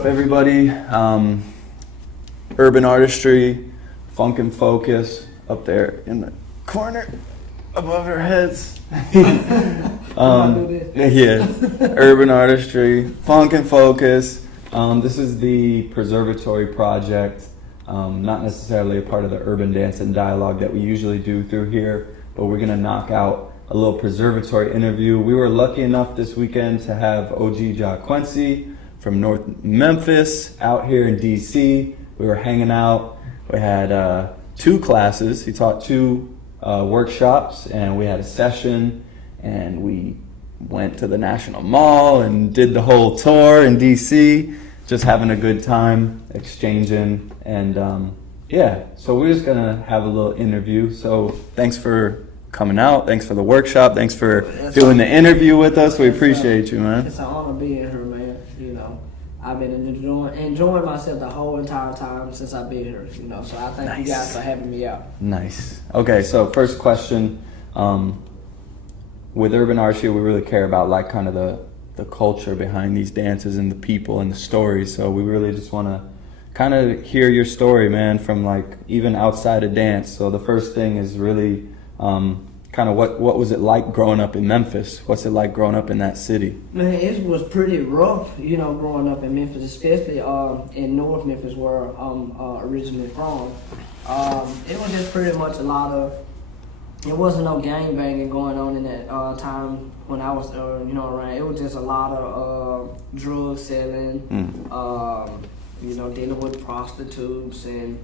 up, everybody? Urban Artistry, Funk and Focus, up there in the corner above our heads. Urban Artistry, Funk and Focus. This is the Preservatory Project, not necessarily a part of the Urban Dance and Dialogue that we usually do through here, but we're gonna knock out a little Preservatory interview. We were lucky enough this weekend to have OG Jaquency from North Memphis out here in DC. We were hanging out. We had 2 classes. He taught 2 workshops, and we had a session, and we went to the National Mall and did the whole tour in DC, just having a good time, exchanging, and so we're just gonna have a little interview. So thanks for coming out, thanks for the workshop, thanks for doing the interview with us. We appreciate you, man. It's an honor being here, man. I've been enjoying myself the whole entire time since I've been here, so I thank you guys for having me out. Nice. Okay, so first question, with Urban Artistry, we really care about like kind of the culture behind these dances and the people and the stories, so we really just want to kind of hear your story, man, from like even outside of dance. So the first thing is really kind of what was it like growing up in Memphis? What's it like growing up in that city? Man, it was pretty rough, growing up in Memphis, especially in North Memphis where I'm originally from. It was just pretty much it wasn't no gang banging going on in that time when I was around. It was just a lot of drug selling, dealing with prostitutes, and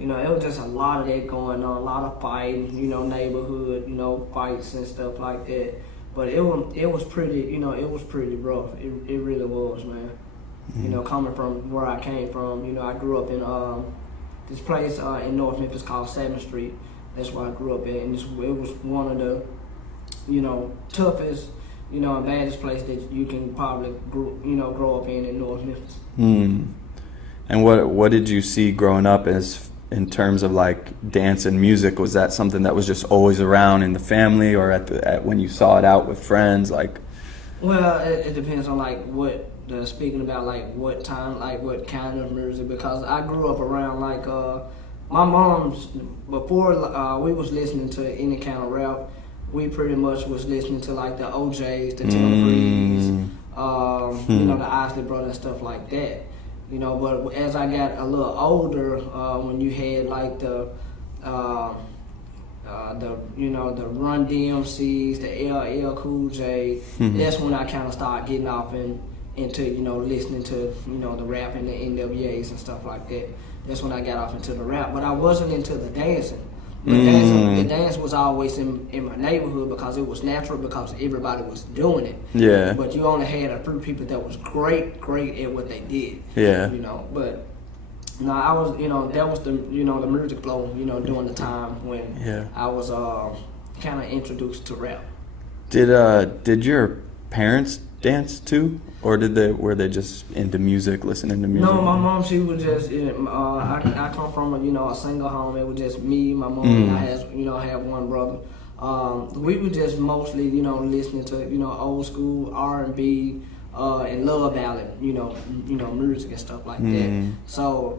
it was just a lot of that going on, a lot of fighting, neighborhood, fights and stuff like that. But it was pretty, it was pretty rough. It really was, man. Mm-hmm. Coming from where I came from, I grew up in this place in North Memphis called 7th Street. That's where I grew up at, and it was one of the, toughest, and baddest place that you can probably grow up in North Memphis. And what did you see growing up as in terms of like dance and music? Was that something that was just always around in the family, or at when you saw it out with friends? Like, well, it depends on like speaking about like what time, like what kind of music, because I grew up around like my mom's, before we was listening to any kind of rap, we pretty much was listening to like the OJs, the Tim the Isley Brothers, stuff like that. But as I got a little older, when you had like the Run DMCs, the LL Cool J, that's when I kind of started getting off into listening to the rap and the NWAs and stuff like that. That's when I got off into the rap, but I wasn't into the dancing. The dance was always in my neighborhood because it was natural, because everybody was doing it. Yeah. But you only had a few people that was great at what they did. Yeah. But no, I was, that was the the music flow, during the time when I was kind of introduced to rap. Did your parents dance too, or were they just into music, listening to music? No, my mom, she was just I come from a single home. It was just me, my mom, and I have one brother. We were just mostly listening to old school R&B and love ballad music and stuff like that. So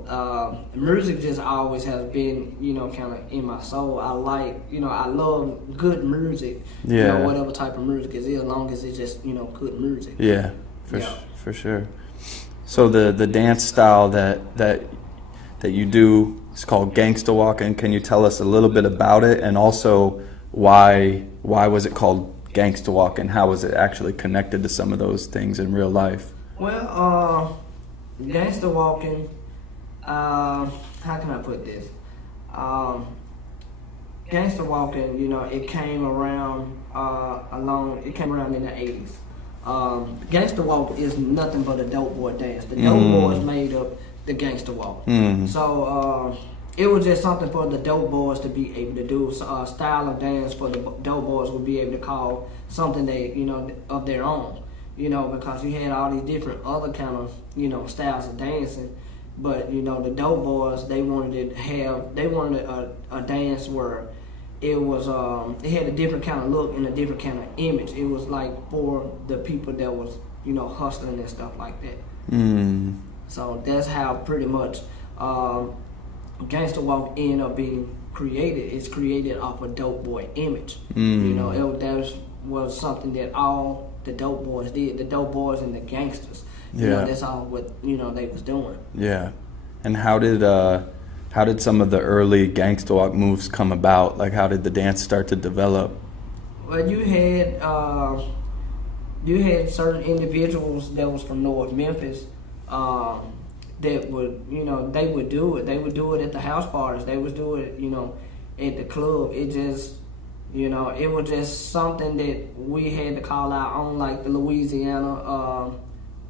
music just always has been kind of in my soul. I like I love good music. Whatever type of music it is, as long as it's just good music. Yeah, for sure. So the dance style that you do is called Gangsta Walk, and can you tell us a little bit about it, and also why was it called Gangsta Walk, and how was it actually connected to some of those things in real life? Well, Gangsta Walking, how can I put this? Gangsta Walking, it came around in the 80s. Gangsta Walk is nothing but a dope boy dance. The dope boys made up the Gangsta Walk. So it was just something for the dope boys to be able to do. So, a style of dance for the dope boys would be able to call something they, of their own. Because you had all these different other kind of, styles of dancing. But, the dope boys, they wanted a dance where it was, it had a different kind of look and a different kind of image. It was like for the people that was, hustling and stuff like that. So that's how pretty much Gangsta Walk ended up being created. It's created off a dope boy image. You know, that was something that all the dope boys did. The dope boys and the gangsters. You know, that's all what, you know, they was doing. Yeah. And how did some of the early Gangsta Walk moves come about? Like, how did the dance start to develop? Well, you had certain individuals that was from North Memphis that would, you know, they would do it. They would do it at the house parties. They would do it, you know, at the club. It just, you know, it was just something that we had to call our own, like the Louisiana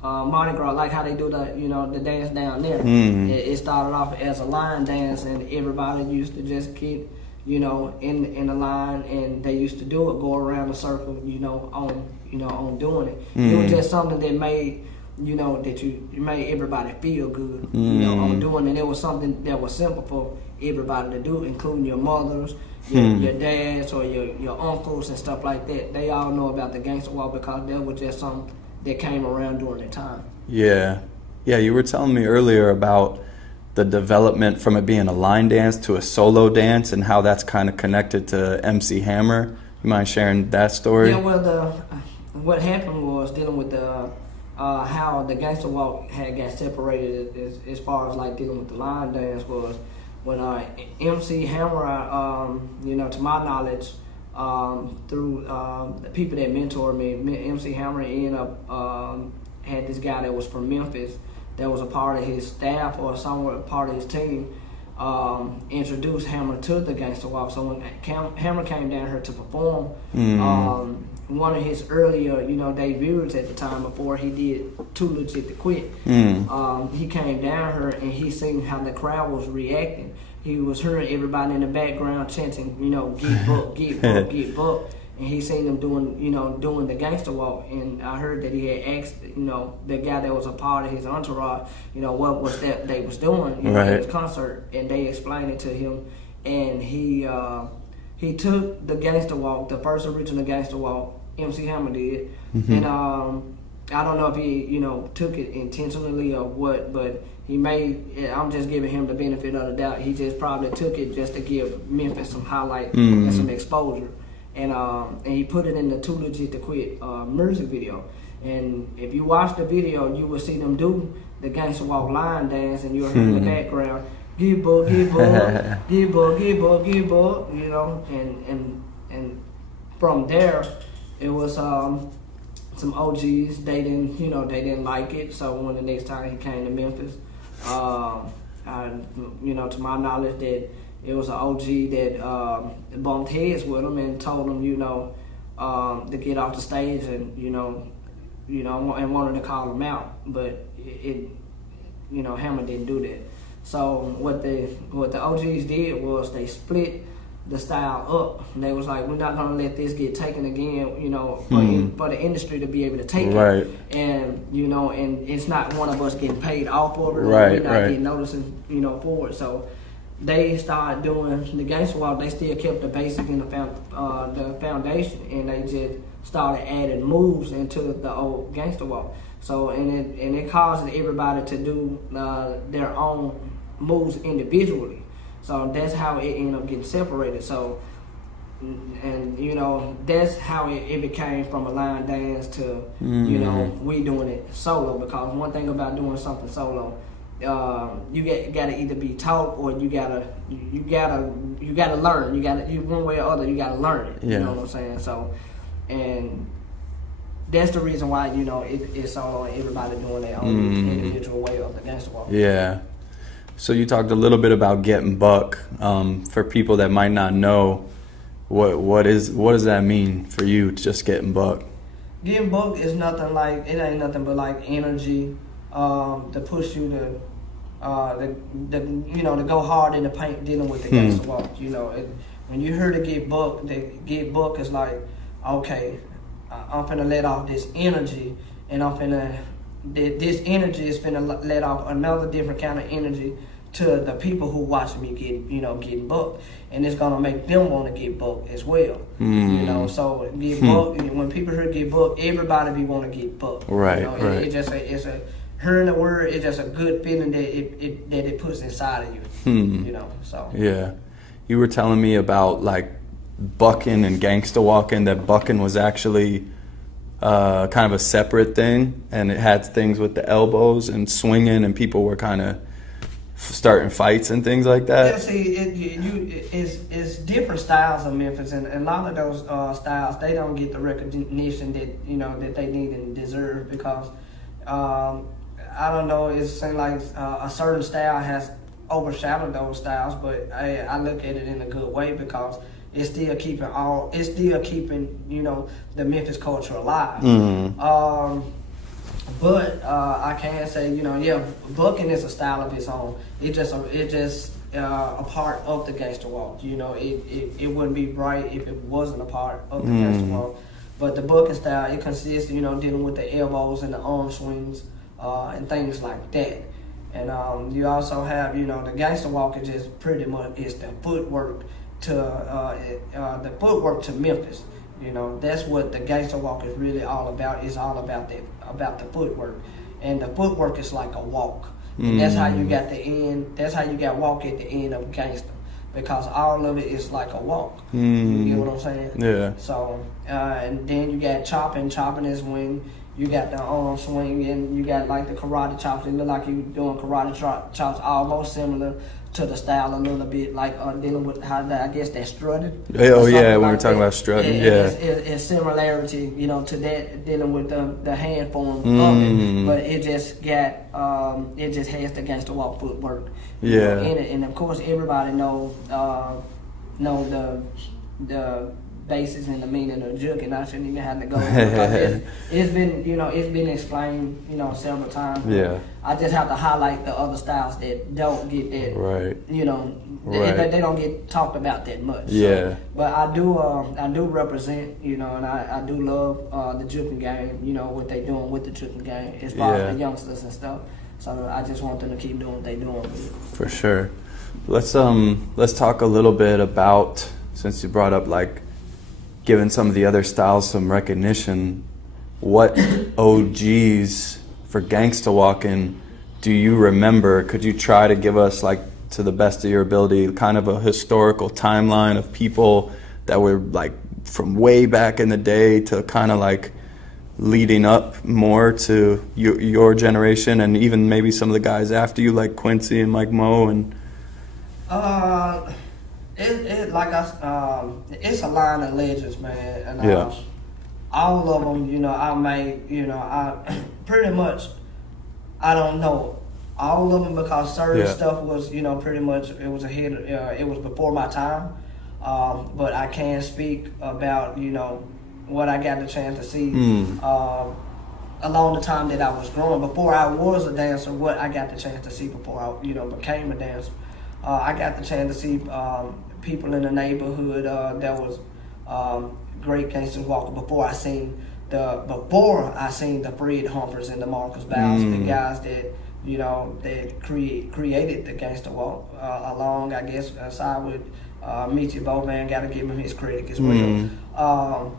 Mardi Gras, like how they do the, you know, the dance down there. It started off as a line dance, and everybody used to just get, you know, in the line, and they used to do it, go around the circle, you know, on doing it. It was just something that made, you know, that you made everybody feel good, you know, on doing it. It was something that was simple for everybody to do, including your mothers, your dads, or your uncles and stuff like that. They all know about the Gangsta Walk because that was just something that came around during that time. Yeah, you were telling me earlier about the development from it being a line dance to a solo dance and how that's kind of connected to MC Hammer. You mind sharing that story? Yeah, well, what happened was dealing with the how the Gangsta Walk had got separated as far as like dealing with the line dance was when MC Hammer, you know, to my knowledge, through the people that mentored me, MC Hammer ended up had this guy that was from Memphis that was a part of his staff or somewhere a part of his team, introduced Hammer to the Gangsta Walk. So when Hammer came down here to perform, one of his earlier, you know, debuts at the time before he did Too Legit to Quit, he came down here and he seen how the crowd was reacting. He was hearing everybody in the background chanting, you know, get booked, get booked, get booked. And he seen them doing the Gangsta Walk. And I heard that he had asked, you know, the guy that was a part of his entourage, you know, what was that they was doing, you know, at his concert. And they explained it to him. And he took the Gangsta Walk, the first original Gangsta Walk, MC Hammer did. And I don't know if he, you know, took it intentionally or what, but I'm just giving him the benefit of the doubt. He just probably took it just to give Memphis some highlight and some exposure. And he put it in the Too Legit to Quit music video. And if you watch the video, you will see them do the Gangsta Walk line dance, and you'll hear in the background, get booked, get booked, get booked, get booked, get booked, you know. And from there, it was some OGs. They didn't like it. So when the next time he came to Memphis, you know, to my knowledge, that it was an OG that bumped heads with him and told him, you know, to get off the stage and and wanted to call him out, but it you know, Hammer didn't do that. So what the OGs did was they split the style up. They was like, we're not gonna let this get taken again, you know, for the industry to be able to take it. And you know, and it's not one of us getting paid off over it. We're not getting noticing, you know, for it. So they started doing the Gangsta Walk. They still kept the basic and the foundation, and they just started adding moves into the old Gangsta Walk. So and it caused everybody to do their own moves individually. So that's how it ended up getting separated. So, and you know, that's how it became from a line dance to you know, we doing it solo. Because one thing about doing something solo, you gotta either be taught or you gotta learn. You one way or other, you gotta learn it. You know what I'm saying? So, and that's the reason why, you know, it's solo and everybody doing their own individual way of the Gangsta Walk. Yeah. So you talked a little bit about getting buck. For people that might not know, what does that mean for you, just getting buck? Getting buck is nothing like, it ain't nothing but like energy to push you to you know, to go hard in the paint dealing with the Gangsta Walk. You know, when you hear the get buck is like, okay, I'm finna let off this energy, and this energy is finna let off another different kind of energy to the people who watch me get bucked, and it's gonna make them want to get bucked as well. You know, so get bucked. When people hear get bucked, everybody be want to get bucked. Right, you know, right. It's hearing the word is just a good feeling that it puts inside of you. You know, so. Yeah. You were telling me about like bucking and gangsta walking, that bucking was actually kind of a separate thing, and it had things with the elbows and swinging, and people were kind of starting fights and things like that. Yeah, see, it's different styles of Memphis, and a lot of those styles, they don't get the recognition that that they need and deserve, because I don't know, it seems like a certain style has overshadowed those styles, but I look at it in a good way, because it's still keeping the Memphis culture alive. But I can say, bucking is a style of its own. It just a part of the Gangsta Walk. It wouldn't be right if it wasn't a part of the Gangsta Walk. But the bucking style, it consists, dealing with the elbows and the arm swings and things like that. And you also have, the Gangsta Walk is just pretty much the footwork to Memphis. That's what the Gangsta Walk is really all about. It's all about the footwork, and the footwork is like a walk, and that's how you got the end. That's how you got walk at the end of gangsta, because all of it is like a walk. You get what I'm saying? Yeah. So and then you got chopping. Chopping is when you got the arm swing, and you got like the karate chops. It look like you doing karate chops, almost similar to the style a little bit, like dealing with how I guess that strutted. Oh yeah, when we're talking about strutting, it's similarity, to that, dealing with the hand form of it, but it just got it just has the Gangsta Walk footwork in it, and of course everybody know the basis and the meaning of juke, and I shouldn't even have to go because it's been explained several times. Yeah. I just have to highlight the other styles that don't get that. Right. They don't get talked about that much. Yeah. So, but I do represent, and I do love the juking game. What they doing with the juking game as far as the youngsters and stuff. So I just want them to keep doing what they doing. For sure. Let's talk a little bit about, since you brought up like giving some of the other styles some recognition, what OGs for Gangsta Walking do you remember? Could you try to give us, like, to the best of your ability, kind of a historical timeline of people that were like from way back in the day to kind of like leading up more to your generation, and even maybe some of the guys after you, like Quincy and Mike Mo? And it's a line of legends, man, and all of them, I made, I pretty much, I don't know all of them, because certain stuff was, pretty much it was ahead, it was before my time, but I can speak about, what I got the chance to see along the time that I was growing. Before I was a dancer, what I got the chance to see before I, became a dancer. I got the chance to see people in the neighborhood that was great gangsters walking before I seen the Fred Humpers and the Marcus Bowles, the guys that that created the Gangsta Walk, along, I guess, aside with Michi Bowman. Got to give him his credit as well.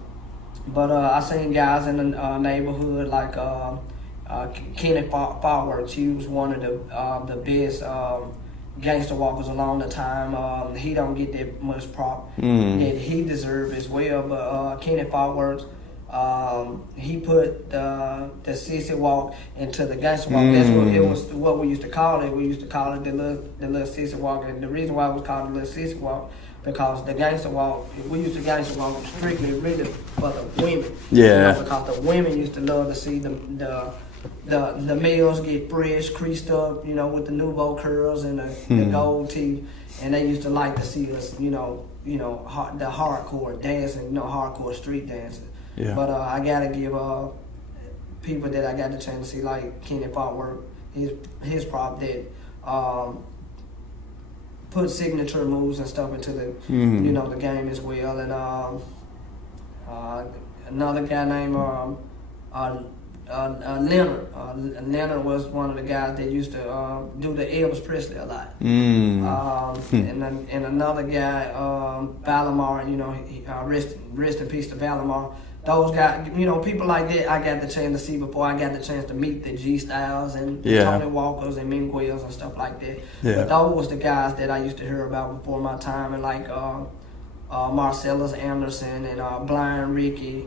But I seen guys in the neighborhood like Kenny Fireworks. He was one of the best Gangsta Walkers along the time. He don't get that much prop that he deserves as well. But Kenny Fireworks, he put the Sissy Walk into the Gangsta Walk. That's what it was. What we used to call it. We used to call it the little Sissy Walk. And the reason why it was called the little Sissy Walk, because the Gangsta Walk, we used to Gangsta Walk strictly really for the women. Yeah. Because the women used to love to see the males get fresh, creased up, with the nouveau curls and the gold teeth, and they used to like to see us, the hardcore dancing, hardcore street dancing. Yeah. But I gotta give people that I got the chance to see, like Kenny Fireworks, his prop that put signature moves and stuff into the the game as well. And another guy named Leonard. Leonard was one of the guys that used to do the Elvis Presley a lot. And another guy, Valamar, rest in peace to Valamar. those guys, you know, people like that, I got the chance to see before I got the chance to meet the G Styles and the Tony Walkers and Miguel's and stuff like that. Yeah. But those was the guys that I used to hear about before my time, and like Marcellus Anderson and Blind Ricky,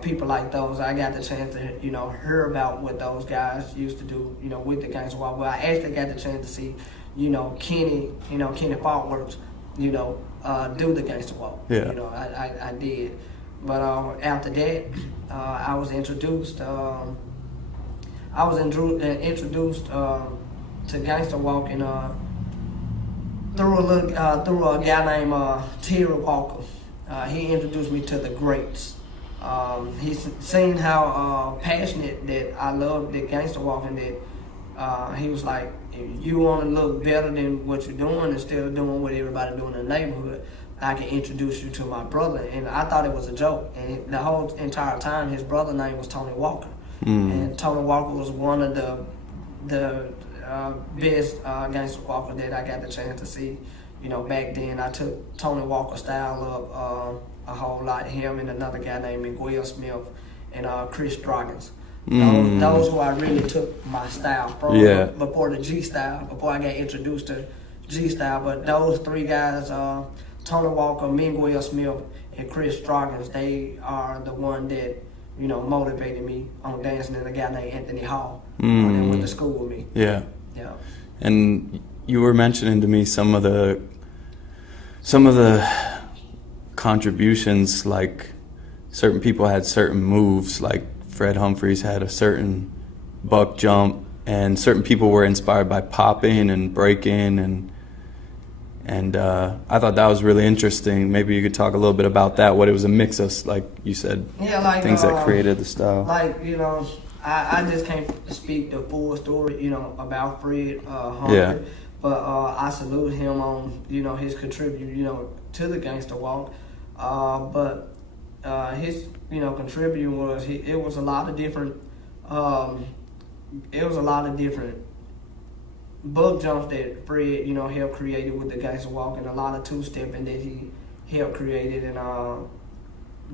people like those. I got the chance to, you know, hear about what those guys used to do, you know, with the Gangsta Walk. But I actually got the chance to see, you know, Kenny Faultworks, you know, do the Gangsta Walk. Yeah. You know, I did. But after that, I was introduced. Introduced to Gangsta Walk and through a guy named Terry Walker. He introduced me to the greats. He's seen how passionate that I loved the Gangsta Walk, and that he was like, if you want to look better than what you're doing instead of doing what everybody doing in the neighborhood, I can introduce you to my brother. And I thought it was a joke. And the whole entire time, his brother's name was Tony Walker. And Tony Walker was one of the best Gangsta Walker that I got the chance to see. You know, back then I took Tony Walker's style up a whole lot. Him and another guy named Miguel Smith and Chris Droggins. Those who I really took my style from before the G Style, before I got introduced to G Style. But those three guys, Tony Walker, Miguel Smith, and Chris Droggins, they are the one that, you know, motivated me on dancing, and a guy named Anthony Hall that went to school with me. Yeah. Yeah. And you were mentioning to me some of the contributions, like certain people had certain moves, like Fred Humphreys had a certain buck jump, and certain people were inspired by popping and breaking, and I thought that was really interesting. Maybe you could talk a little bit about that, what it was a mix of, like you said, like, things that created the style. Like, you know, I just can't speak the full story, you know, about Fred Humphrey, but I salute him on, you know, his contribution, you know, to the Gangsta Walk. But his, you know, contribution was, it was a lot of different bug jumps that Fred, you know, helped created with the Gangsta Walk, and a lot of two-stepping that he helped created. And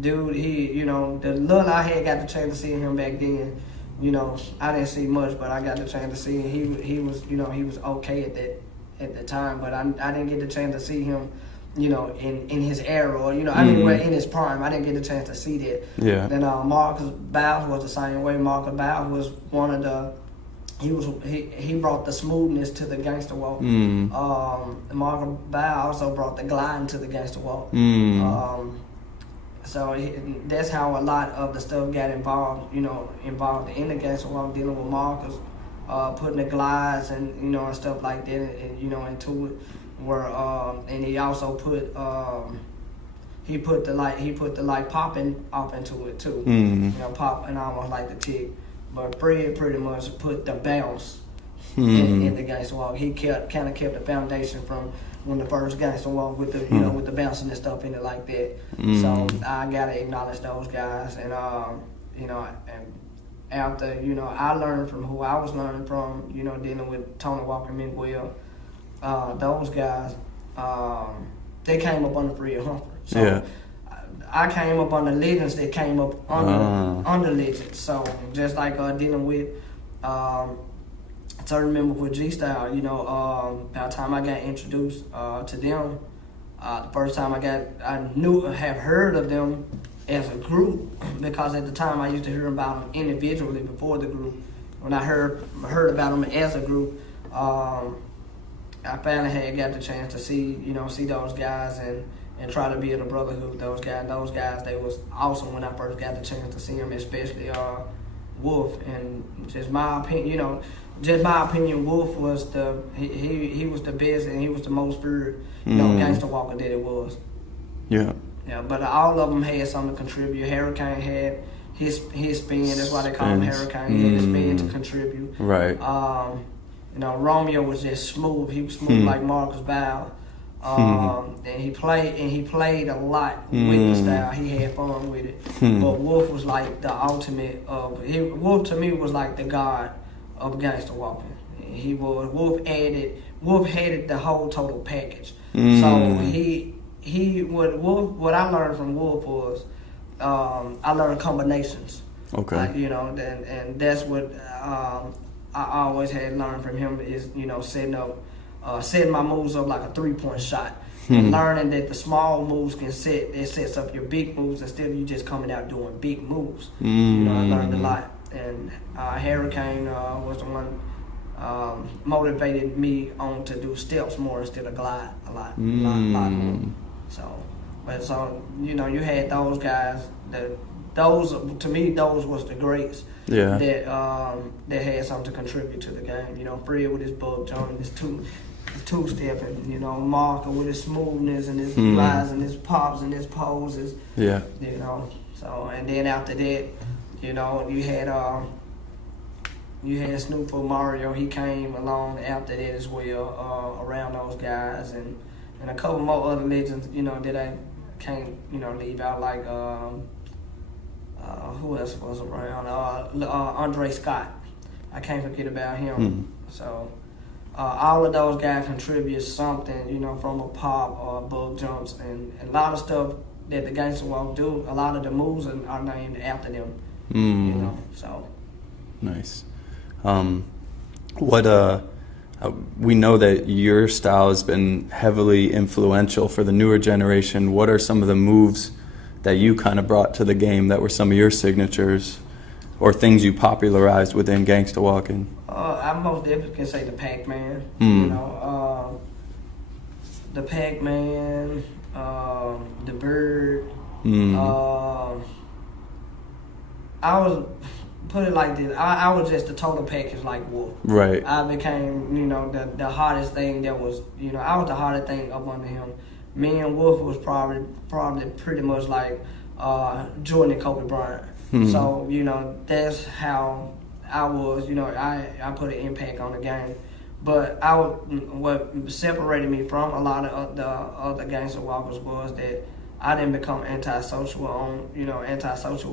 dude, he, you know, the little I had got the chance to see him back then, you know, I didn't see much, but I got the chance to see him. He was, you know, he was okay at the time, but I didn't get the chance to see him, you know, in his era, or, you know, I mean, in his prime. I didn't get the chance to see that. Yeah. Then Marcus Bowles was the same way. Marcus Bowles was one of the, he brought the smoothness to the Gangsta Walk. Marcus Bowles also brought the gliding to the Gangsta Walk. So that's how a lot of the stuff got involved in the Gangsta Walk, dealing with Marcus, putting the glides and, you know, and stuff like that, and you know, into it. Where and he also put the light popping off into it too. You know, popping almost like the tick. But Fred pretty much put the bounce in the Gangsta Walk. He kind of kept the foundation from when the first Gangsta Walk with the, you know, with the bouncing and stuff in it like that. So I gotta acknowledge those guys, and you know, and after, you know, I learned from who I was learning from, you know, dealing with Tony Walker and Miguel. Those guys, they came up under Fred Humphrey. So I came up under legends that came up under legends. So just like dealing with certain members with G Style, you know, by the time I got introduced to them, the first time I have heard of them as a group, because at the time I used to hear about them individually before the group. When I heard about them as a group, I finally had got the chance to see those guys and try to build a brotherhood with those guys. Those guys, they was awesome when I first got the chance to see them, especially Wolf. And just my opinion, Wolf was he was the best, and he was the most feared, Gangsta Walker that it was. Yeah. Yeah, but all of them had something to contribute. Hurricane had his spin. That's why they call him Hurricane. He had his spin to contribute. Right. Romeo was just smooth. He was smooth like Marcus Bowles. And he played a lot with the style. He had fun with it. But Wolf was like the ultimate of. Wolf to me was like the god of Gangsta Walking. He was. Wolf had the whole total package. So what I learned from Wolf was, I learned combinations. Okay. You know, and that's what I always had learned from him is, you know, setting my moves up like a 3-point shot. And learning that the small moves it sets up your big moves instead of you just coming out doing big moves. You know, I learned a lot. And Hurricane was the one motivated me on to do steps more instead of glide a lot more. So, you know, you had those guys those to me those was the greats. Yeah. That had something to contribute to the game. You know, Fred with his bug jump and his two-step, and you know, Marker with his smoothness and his glides and his pops and his poses. Yeah. You know, so and then after that, you know, you had Snoop for Mario. He came along after that as well, around those guys and a couple more other legends. You know, that I can't leave out, like who else was around? Andre Scott. I can't forget about him. So. All of those guys contribute something, you know, from a pop or bug jumps, and a lot of stuff that the Gangsta Walk do. A lot of the moves are named after them. You know, so nice. We know that your style has been heavily influential for the newer generation. What are some of the moves that you kind of brought to the game that were some of your signatures, or things you popularized within Gangsta Walking? I most definitely can say the Pac-Man. You know, the Pac-Man, the Bird. I was put it like this. I was just a total package like Wolf. Right. I became, you know, the hardest thing that was, you know, I was the hardest thing up under him. Me and Wolf was probably pretty much like Jordan and Kobe Bryant. So, you know, that's how I was, you know, I put an impact on the game. But what separated me from a lot of the other Gangsta Walkers was that I didn't become antisocial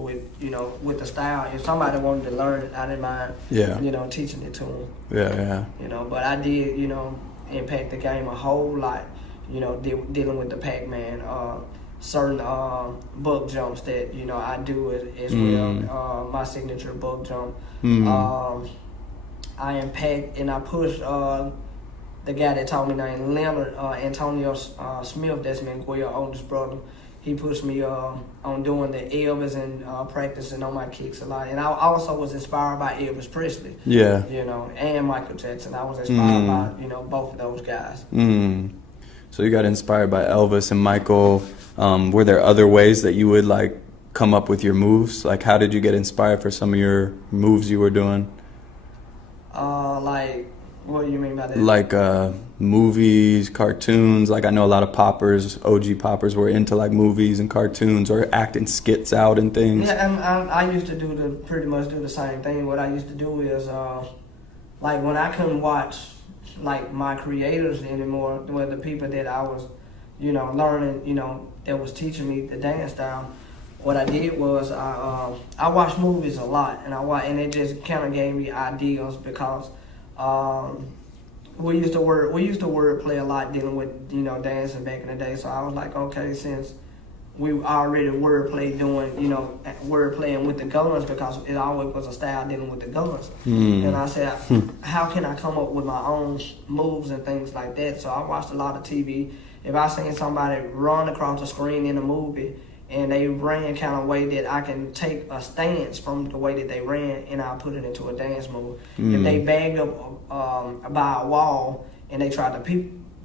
with the style. If somebody wanted to learn it, I didn't mind, you know, teaching it to them. Yeah. You know, but I did, you know, impact the game a whole lot, you know, dealing with the Pac-Man, certain bug jumps that, you know, I do as well. My signature bug jump. I impact and I push the guy that taught me named Leonard, Antonio Smith, that's Miguel's oldest brother. He pushed me on doing the Elvis and practicing on my kicks a lot. And I also was inspired by Elvis Presley. Yeah. You know, and Michael Jackson. I was inspired by, you know, both of those guys. So you got inspired by Elvis and Michael. Were there other ways that you would like come up with your moves? Like, how did you get inspired for some of your moves you were doing? Like, what do you mean by that? Like movies, cartoons. Like, I know a lot of poppers, OG poppers, were into like movies and cartoons or acting skits out and things. Yeah, and I used to pretty much do the same thing. What I used to do is, like, when I couldn't watch like my creators anymore, with the people that I was, you know, learning, you know, that was teaching me the dance style. What I did was I watched movies a lot, and it just kind of gave me ideas because we used to wordplay a lot dealing with, you know, dancing back in the day. So I was like, okay, since we already wordplaying with the guns, because it always was a style dealing with the guns. And I said, how can I come up with my own moves and things like that? So I watched a lot of TV. If I seen somebody run across the screen in a movie and they ran kind of way that I can take a stance from the way that they ran and I'll put it into a dance move. If they bagged up by a wall and they tried to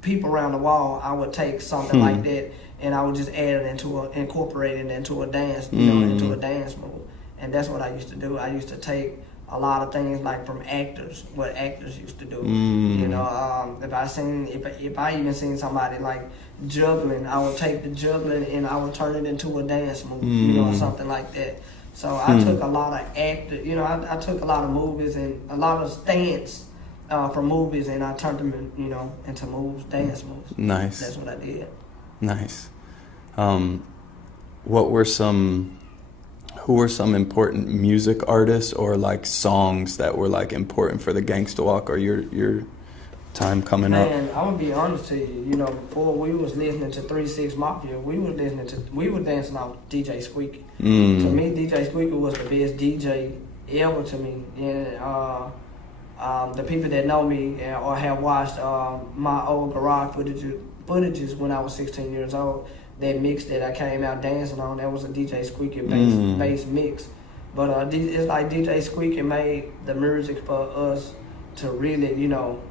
peep around the wall, I would take something like that and I would just incorporate it into a dance, you know, into a dance move. And that's what I used to do. I used to take a lot of things like from actors, what actors used to do. You know, if I even seen somebody like juggling, I would take the juggling and I would turn it into a dance move, you know, or something like that. So I took a lot of I took a lot of movies and a lot of stance from movies and I turned them in, you know, into moves, dance moves. Nice. That's what I did. Nice. Who were some important music artists or like songs that were like important for the Gangsta Walk or your time coming up? Man, I'm gonna be honest to you. You know, before we was listening to 3-6 Mafia, we were dancing off DJ Squeaky. To me, DJ Squeaky was the best DJ ever to me. And the people that know me or have watched my old garage footages when I was 16 years old, that mix that I came out dancing on, that was a DJ Squeaky bass mix. But it's like DJ Squeaky made the music for us to really, you know,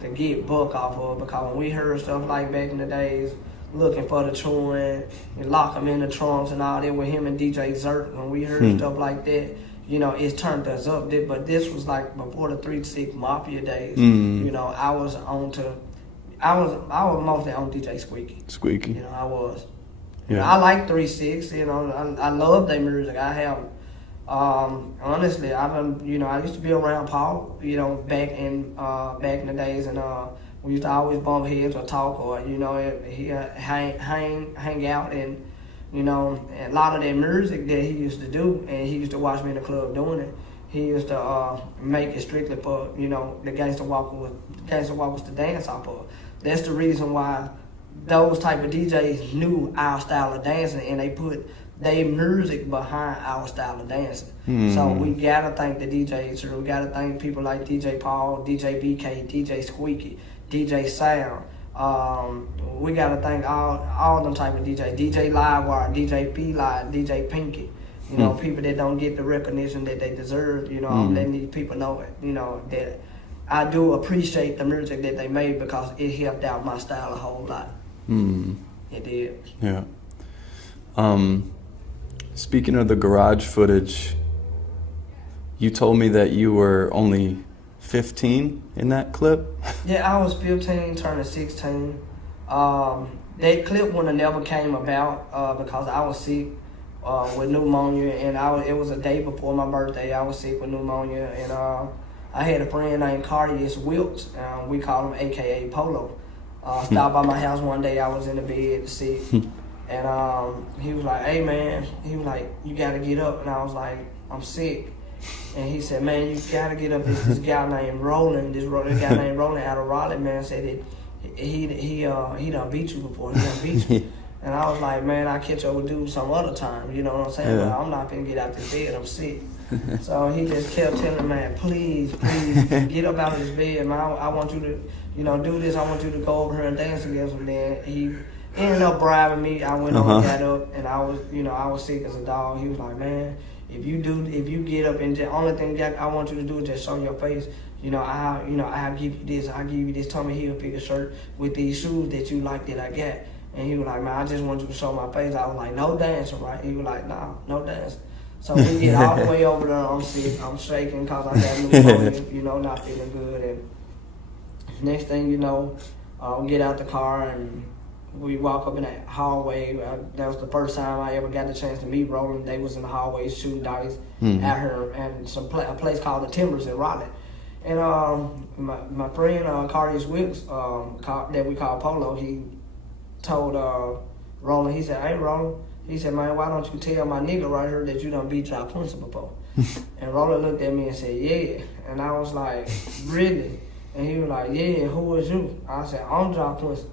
to get buck off of, because when we heard stuff like back in the days, looking for the truant and lock them in the trunks and all that with him and DJ Zert, when we heard stuff like that, you know, it turned us up. But this was like before the 3-6 Mafia days. You know, I was mostly on DJ Squeaky. Squeaky. You know, I was. Yeah. You know, I like 3-6. You know, I love their music. I have. Honestly, I used to be around Paul, you know, back in the days, and we used to always bump heads or talk, or he hang out, and you know, and a lot of that music that he used to do, and he used to watch me in the club doing it. He used to make it strictly for, you know, the Gangsta Walk was to dance off of. That's the reason why those type of DJs knew our style of dancing, and they put their music behind our style of dancing. So we gotta thank the DJs. We gotta thank people like DJ Paul, DJ BK, DJ Squeaky, DJ Sound. We gotta thank all them type of DJs. DJ Livewire, DJ P-Live, DJ Pinky. You know, people that don't get the recognition that they deserve. You know, I'm letting these people know it. You know, that I do appreciate the music that they made, because it helped out my style a whole lot. It did. Yeah. Speaking of the garage footage, you told me that you were only 15 in that clip? Yeah, I was 15, turning 16. That clip would have never came about because I was sick with pneumonia, and it was a day before my birthday. I was sick with pneumonia, and I had a friend named Cardius Wilkes. We call him AKA Polo. Stopped by my house one day. I was in the bed sick. And he was like, hey, man, he was like, you got to get up. And I was like, I'm sick. And he said, man, you got to get up. This guy named Roland, this guy named Roland out of Raleigh, man, said that he done beat you before. He done beat you. And I was like, man, I'll catch up with dude some other time. You know what I'm saying? Yeah. But I'm not finna get out this bed. I'm sick. So he just kept telling me, man, please, get up out of this bed, man. I want you to, you know, do this. I want you to go over here and dance against him. Then he ended up bribing me. I went over and got up, and I was sick as a dog. He was like, man, if you get up, and the only thing that I want you to do is just show your face. I'll give you this. I'll give you this Tommy Hilfiger shirt with these shoes that you like that I got. And he was like, man, I just want you to show my face. I was like, no dancing, right? He was like, nah, no dancing. So we get all the way over there. I'm sick. I'm shaking because I got pneumonia, you know, not feeling good. And next thing you know, we get out the car and we walk up in that hallway. That was the first time I ever got the chance to meet Roland. They was in the hallway shooting dice at her and a place called the Timbers in Raleigh. And my friend Cardius Wilkes, that we call Polo, he told Roland, he said, hey Roland, he said, man, why don't you tell my nigga right here that you done beat Jaquency before? And Roland looked at me and said, yeah. And I was like, really? And he was like, yeah, who is you? I said, I'm Jaquency.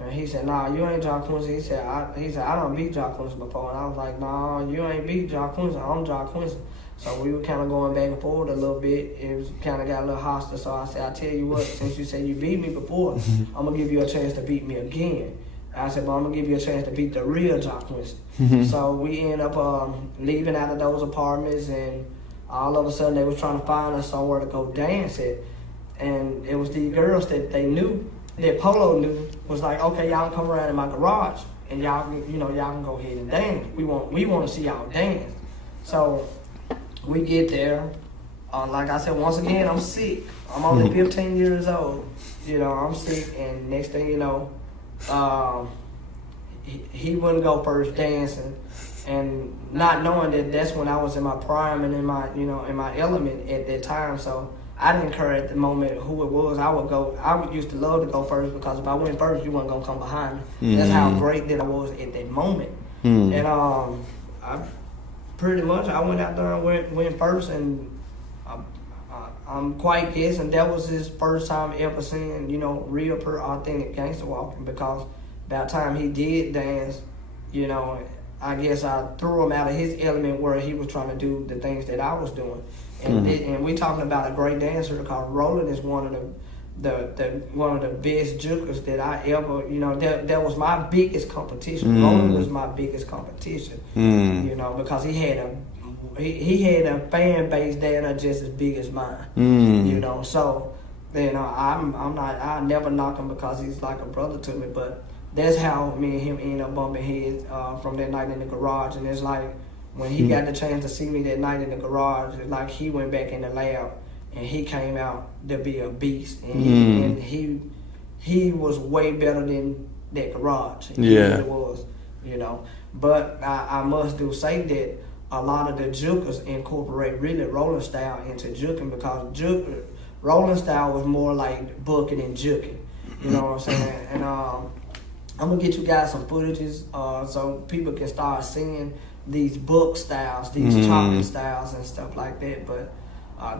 And he said, nah, you ain't Jaquency. He said, I done beat Jaquency before. And I was like, nah, you ain't beat Jaquency. I'm Jaquency. So we were kind of going back and forth a little bit. It was kind of got a little hostile. So I said, I tell you what, since you said you beat me before, I'm going to give you a chance to beat me again. I said, but I'm going to give you a chance to beat the real Jaquency. So we ended up leaving out of those apartments, and all of a sudden they was trying to find us somewhere to go dance at. And it was these girls that they knew, that Polo knew, was like, okay, y'all can come around in my garage, and y'all can go ahead and dance. We want to see y'all dance. So we get there. Like I said, once again, I'm sick. I'm only 15 years old. You know, I'm sick, and next thing you know, he wouldn't go first dancing, and not knowing that that's when I was in my prime and in my element at that time. So I didn't care at the moment who it was. I used to love to go first, because if I went first, you weren't gonna come behind me. That's how great that I was at that moment. And I pretty much I went out there and went first, and I'm quite guessing that was his first time ever seeing, you know, real, pure, authentic gangster walking, because by the time he did dance, you know, I guess I threw him out of his element where he was trying to do the things that I was doing. And and we talking about a great dancer, because Roland is one of the best jukers that I ever, you know, that was my biggest competition. Roland was my biggest competition, you know, because he had a fan base that are just as big as mine, you know. So, you know, I never knock him because he's like a brother to me. But that's how me and him ended up bumping heads from that night in the garage. And it's like when he got the chance to see me that night in the garage, it's like he went back in the lab and he came out to be a beast. And he was way better than that garage. He really was, you know. But I must do say that a lot of the jukers incorporate really Rolling Style into juking, because Rolling Style was more like booking and juking. You know what I'm saying? And I'm gonna get you guys some footages so people can start seeing these book styles, these chocolate styles and stuff like that. But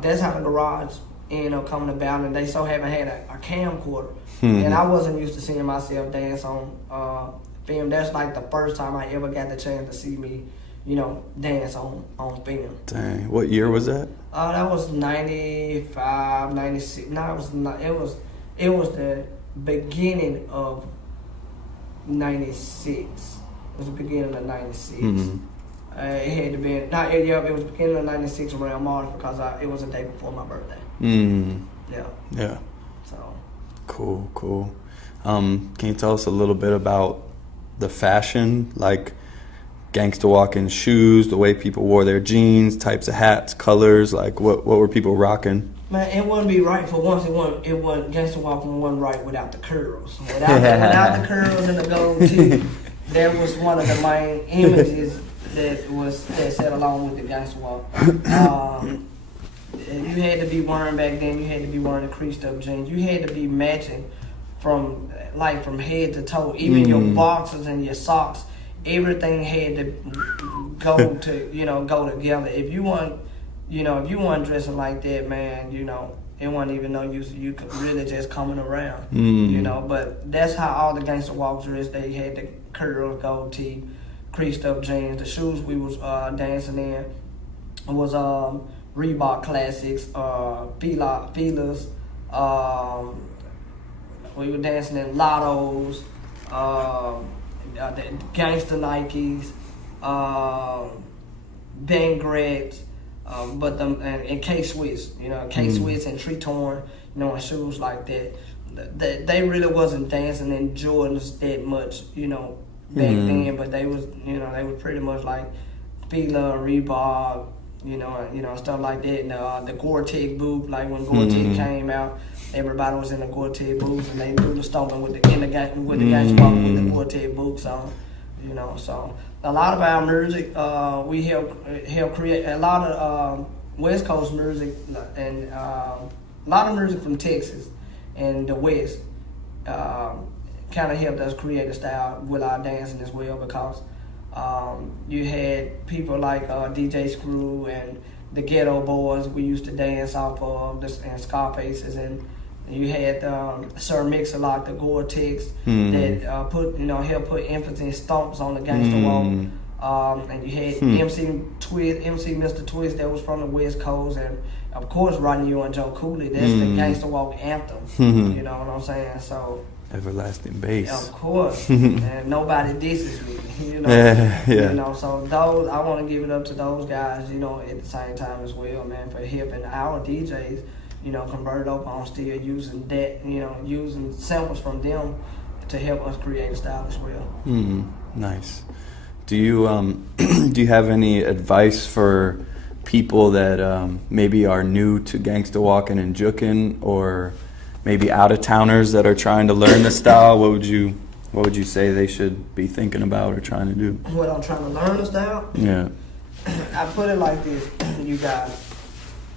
that's how the garage ended up coming about, and they so haven't had a camcorder. And I wasn't used to seeing myself dance on film. That's like the first time I ever got the chance to see me, you know, dance on film. Dang, what year was that? That was 95, 96. No, it was not. It was the beginning of 96. It was the beginning of 96. It had to be. It was the beginning of 96 around March, because it was a day before my birthday. Yeah. So. Cool. Can you tell us a little bit about the fashion, like Gangsta Walking shoes, the way people wore their jeans, types of hats, colors, like what were people rocking? Man, it wouldn't be right for once. It wasn't Gangsta Walking wasn't right without the curls. Without the curls and the gold teeth, that was one of the main images that set along with the Gangsta Walk. You had to be wearing back then. You had to be wearing the creased up jeans. You had to be matching from head to toe. Even your boxers and your socks, everything had to go together. If you weren't dressing like that, man, you know, it wasn't even no use. You could really just coming around, you know. But that's how all the Gangsta Walks dressed. They had the curls, gold teeth, creased up jeans. The shoes we was dancing in was Reebok Classics, Fila's. We were dancing in Lottos, the Gangsta Nikes, Bangrets, and K-Swiss, you know, K-Swiss and Tree Torn, you know, and shoes like that. They really wasn't dancing in Jordans that much, you know, back then, but they was pretty much like Fila, Reebok, you know, stuff like that. And the Gore-Tex boot, like when Gore-Tex came out, everybody was in the Gore-Tex boots, and they do the stomping with the Gangsta Walk with the Gore-Tex boots on, you know. So a lot of our music, we help create a lot of West Coast music, and a lot of music from Texas and the West kind of helped us create a style with our dancing as well, because you had people like DJ Screw and the Ghetto Boys we used to dance off of, and Scarfaces, and you had Sir Mix-a-Lot, the Gore-Tex, that helped put emphasis stomps on the Gangsta Walk. And you had MC Mr. Twist, that was from the West Coast, and of course Rodney U and Joe Cooley. That's the Gangsta Walk anthem. You know what I'm saying? So everlasting bass. Of course, and nobody disses me. You know, you know. So those, I want to give it up to those guys. You know, at the same time as well, man, for helping our DJs. You know, convert over on still using that. You know, using samples from them to help us create a style as well. Nice. Do you have any advice for people that maybe are new to Gangsta Walking and Jukin, or maybe out-of-towners that are trying to learn the style? What would you say they should be thinking about or trying to do? What I'm trying to learn the style? Yeah. I put it like this, you guys.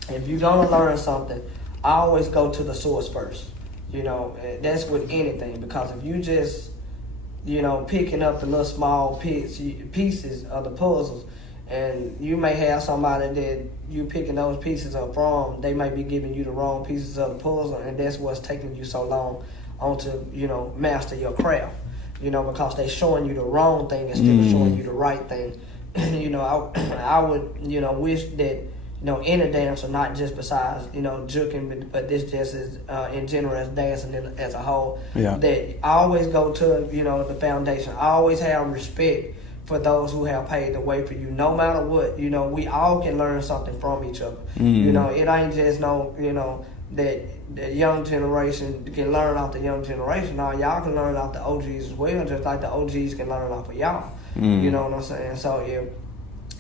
If you're gonna learn something, I always go to the source first. You know, that's with anything, because if you just, you know, picking up the little small pieces of the puzzles, And you may have somebody that you picking those pieces up from, they might be giving you the wrong pieces of the puzzle, and that's what's taking you so long on to, master your craft. Because they showing you the wrong thing instead of showing you the right thing. I would, wish that, any dancer, not just besides, juking, but this just is in general as dancing as a whole. Yeah. That I always go to, the foundation. I always have respect for those who have paved the way for you. No matter what, we all can learn something from each other. It ain't just that the young generation can learn off the young generation. No, y'all can learn off the OGs as well, just like the OGs can learn off of y'all. You know what I'm saying? So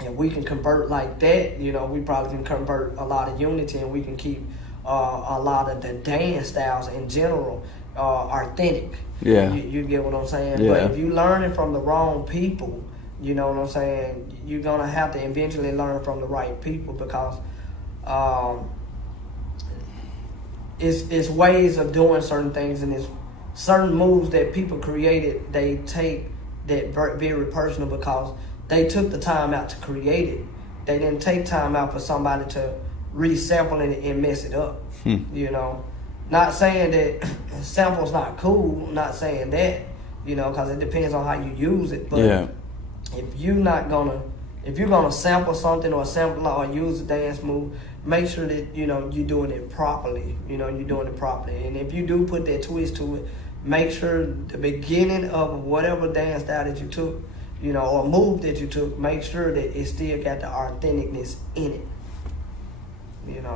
if we can convert like that, we probably can convert a lot of unity, and we can keep a lot of the dance styles in general authentic. Yeah. You get what I'm saying? Yeah. But if you learning from the wrong people, you know what I'm saying, you're going to have to eventually learn from the right people, because it's ways of doing certain things, and it's certain moves that people created, they take that very personal because they took the time out to create it. They didn't take time out for somebody to resample it and mess it up. Not saying that sample's not cool, not saying that, because it depends on how you use it. But if you're gonna sample something or sample or use a dance move, make sure that you're doing it properly. You're doing it properly. And if you do put that twist to it, make sure the beginning of whatever dance style that you took, or move that you took, make sure that it still got the authenticness in it.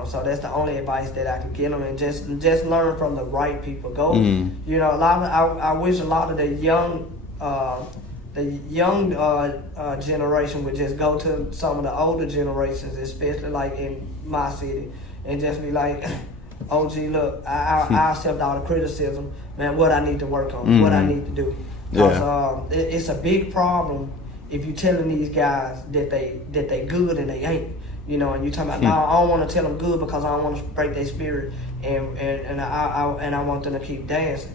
So that's the only advice that I can give them, and just learn from the right people. Go, I wish a lot of the young generation would just go to some of the older generations, especially like in my city, and just be like, OG, look, I accept all the criticism, man. What I need to work on, what I need to do. Because it's a big problem if you telling these guys that they good and they ain't. And you talking about, no, I don't want to tell them good because I don't want to break their spirit, and I want them to keep dancing.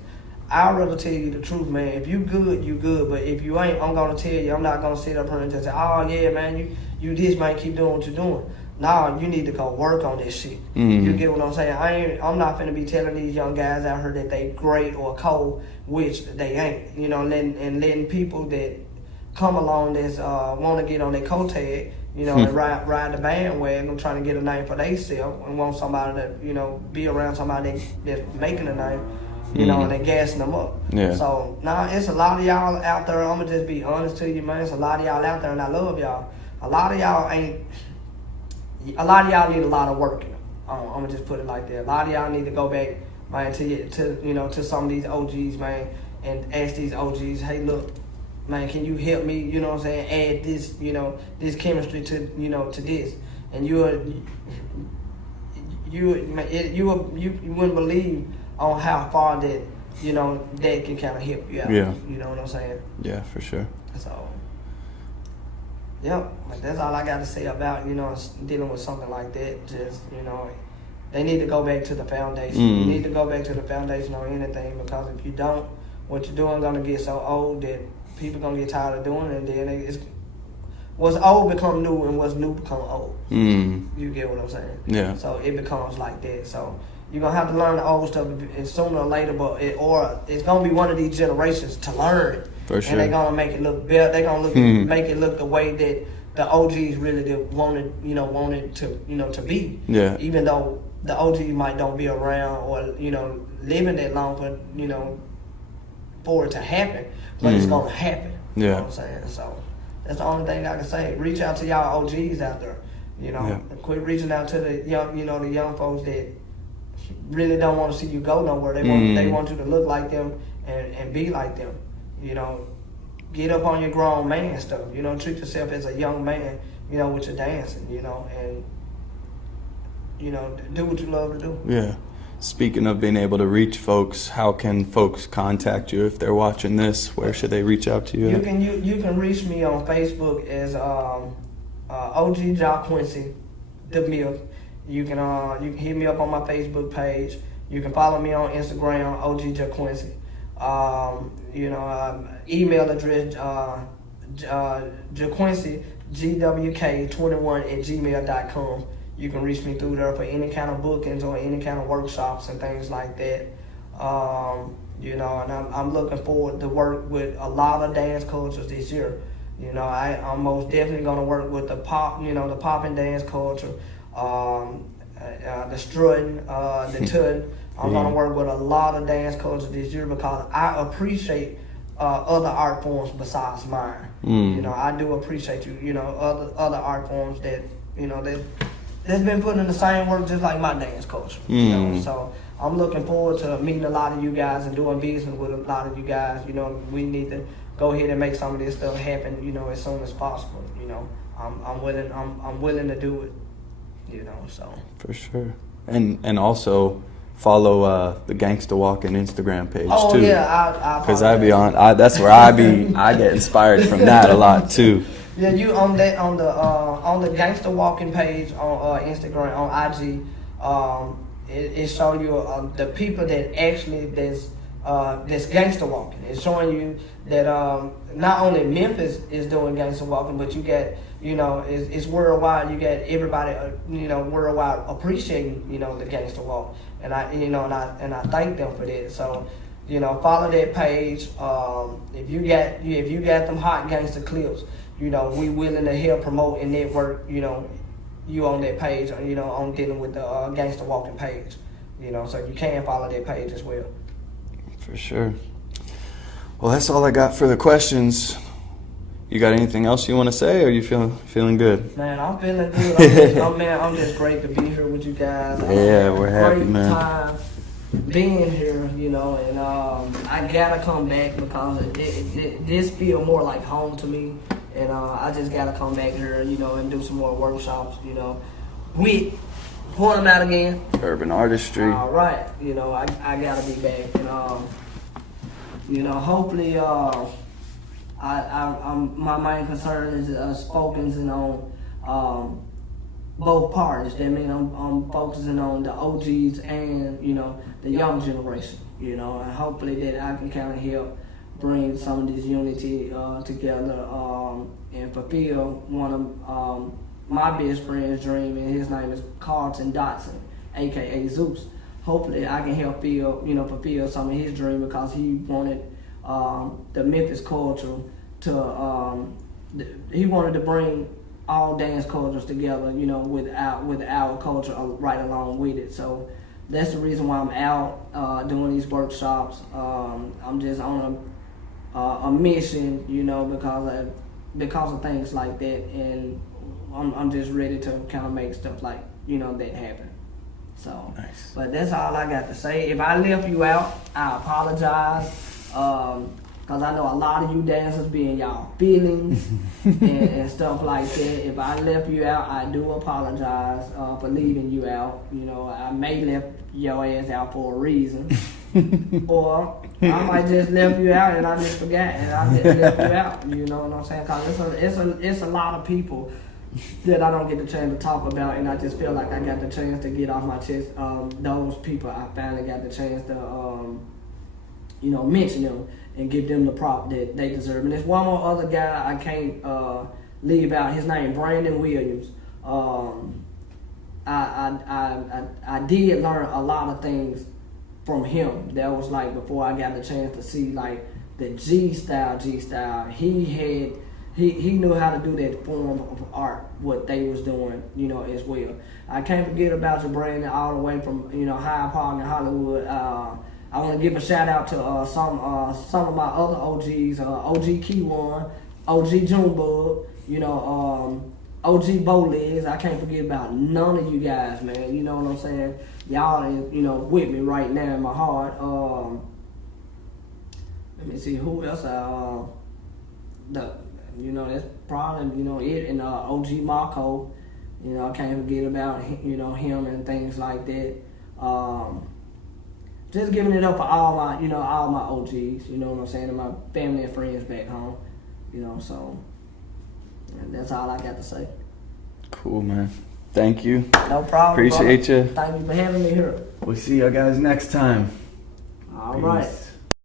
I'd rather tell you the truth, man. If you good, you good. But if you ain't, I'm gonna tell you. I'm not gonna sit up here and just say, oh yeah, man, you this, man, keep doing what you're doing. Nah, you need to go work on this shit. You get what I'm saying? I'm not finna be telling these young guys out here that they great or cold, which they ain't. Letting people that come along that's want to get on their coat tag, and ride the bandwagon, trying to get a name for themselves, and want somebody to, be around somebody that's making a name, and they gassing them up. Yeah. So, it's a lot of y'all out there. I'm going to just be honest to you, man. It's a lot of y'all out there, and I love y'all. A lot of y'all need a lot of work. I'm going to just put it like that. A lot of y'all need to go back, man, to some of these OGs, man, and ask these OGs, hey, look, man, can you help me, add this, this chemistry to, to this. And you wouldn't believe on how far that, that can kind of help you out. Yeah. You know what I'm saying? Yeah, for sure. So, like that's all I got to say about, dealing with something like that. Just, they need to go back to the foundation. You need to go back to the foundation on anything, because if you don't, what you're doing gonna get so old that people gonna get tired of doing it, and then what's old become new, and what's new become old. You get what I'm saying? Yeah. So it becomes like that. So you're gonna have to learn the old stuff sooner or later, or it's gonna be one of these generations to learn it. For sure. And they're gonna make it look better. They're gonna make it look the way that the OGs really wanted to be. Yeah. Even though the OGs might don't be around or living that long for it to happen, but it's gonna happen. You know what I'm saying? So that's the only thing I can say. Reach out to y'all OGs out there. Quit reaching out to the young, the young folks that really don't want to see you go nowhere. They want you to look like them and be like them. Get up on your grown man stuff. Treat yourself as a young man. With your dancing. And do what you love to do. Yeah. Speaking of being able to reach folks, how can folks contact you if they're watching this? Where should they reach out to you? You can reach me on Facebook as OG Jaquency, the Milk. You can hit me up on my Facebook page. You can follow me on Instagram, OG Jaquency. Email address Jaquency gwk21@gmail.com. You can reach me through there for any kind of bookings or any kind of workshops and things like that. You know, and I'm looking forward to work with a lot of dance cultures this year. You know, I'm most definitely going to work with the pop, you know, the pop and dance culture, the strutting, the tutting. I'm going to work with a lot of dance cultures this year because I appreciate other art forms besides mine. You know, I do appreciate you know, other art forms that, you know, that's been putting in the same work just like my dance culture. You know, so I'm looking forward to meeting a lot of you guys and doing business with a lot of you guys. You know, we need to go ahead and make some of this stuff happen, you know, as soon as possible. You know, I'm willing to do it. You know, so for sure. And also follow the Gangsta Walk and Instagram page too. Oh yeah, because I be on. That's where I get inspired from that a lot too. Yeah, you on the Gangsta Walking page on Instagram, on IG. It show you the people that actually that's gangster walking. It's showing you that not only Memphis is doing gangster walking, but you get, you know, it's worldwide. You get everybody, you know, worldwide appreciating, you know, the gangster walk, and I thank them for that. So, you know, follow that page. If you got them hot gangster clips, you know, we willing to help promote and network, you know, you on that page, you know, on dealing with the Gangsta Walking page, you know, so you can follow that page as well. For sure. Well, that's all I got for the questions. You got anything else you want to say, or you feeling good? Man, I'm feeling good. I'm just great to be here with you guys. Yeah, we're happy, great man. Time being here, you know, and I gotta come back because this feel more like home to me. And I just gotta come back here, you know, and do some more workshops, you know. Point them out again. Urban artistry. All right, you know, I gotta be back, and you know, hopefully, my main concern is focusing on both parties. That means I'm focusing on the OGs and, you know, the young generation, you know, and hopefully that I can kind of help bring some of this unity together and fulfill one of my best friend's dream, and his name is Carlton Dotson, aka Zeus. Hopefully I can help fulfill some of his dream, because he wanted the Memphis culture to he wanted to bring all dance cultures together, you know, with our culture right along with it. So that's the reason why I'm out doing these workshops. I'm just on a mission, you know, because of things like that, and I'm just ready to kind of make stuff like, you know, that happen. So, nice. But that's all I got to say. If I left you out, I apologize, because I know a lot of you dancers be in y'all feelings and stuff like that. If I left you out, I do apologize for leaving you out. You know, I may left your ass out for a reason. Or I might just left you out and I just forgot and I just left you out. You know what I'm saying? Because it's a lot of people that I don't get the chance to talk about, and I just feel like I got the chance to get off my chest. Those people, I finally got the chance to, you know, mention them and give them the prop that they deserve. And there's one more other guy I can't leave out. His name Brandon Williams. I did learn a lot of things from him. That was like before I got the chance to see like the G style. He knew how to do that form of art, what they was doing, you know, as well. I can't forget about you, Brandon, all the way from, you know, Hyde Park in Hollywood. I want to give a shout out to some of my other OGs, OG Key1, OG Junebug, you know, OG Bowlegs. I can't forget about none of you guys, man. You know what I'm saying? Y'all is, you know, with me right now in my heart. Let me see who else. You know, that's probably, you know, it, and OG Marco. You know, I can't forget about, you know, him and things like that. Just giving it up for all my OGs. You know what I'm saying, and my family and friends back home. You know, so that's all I got to say. Cool, man. Thank you. No problem. Appreciate you. Thank you for having me here. We'll see you guys next time. All Peace. right.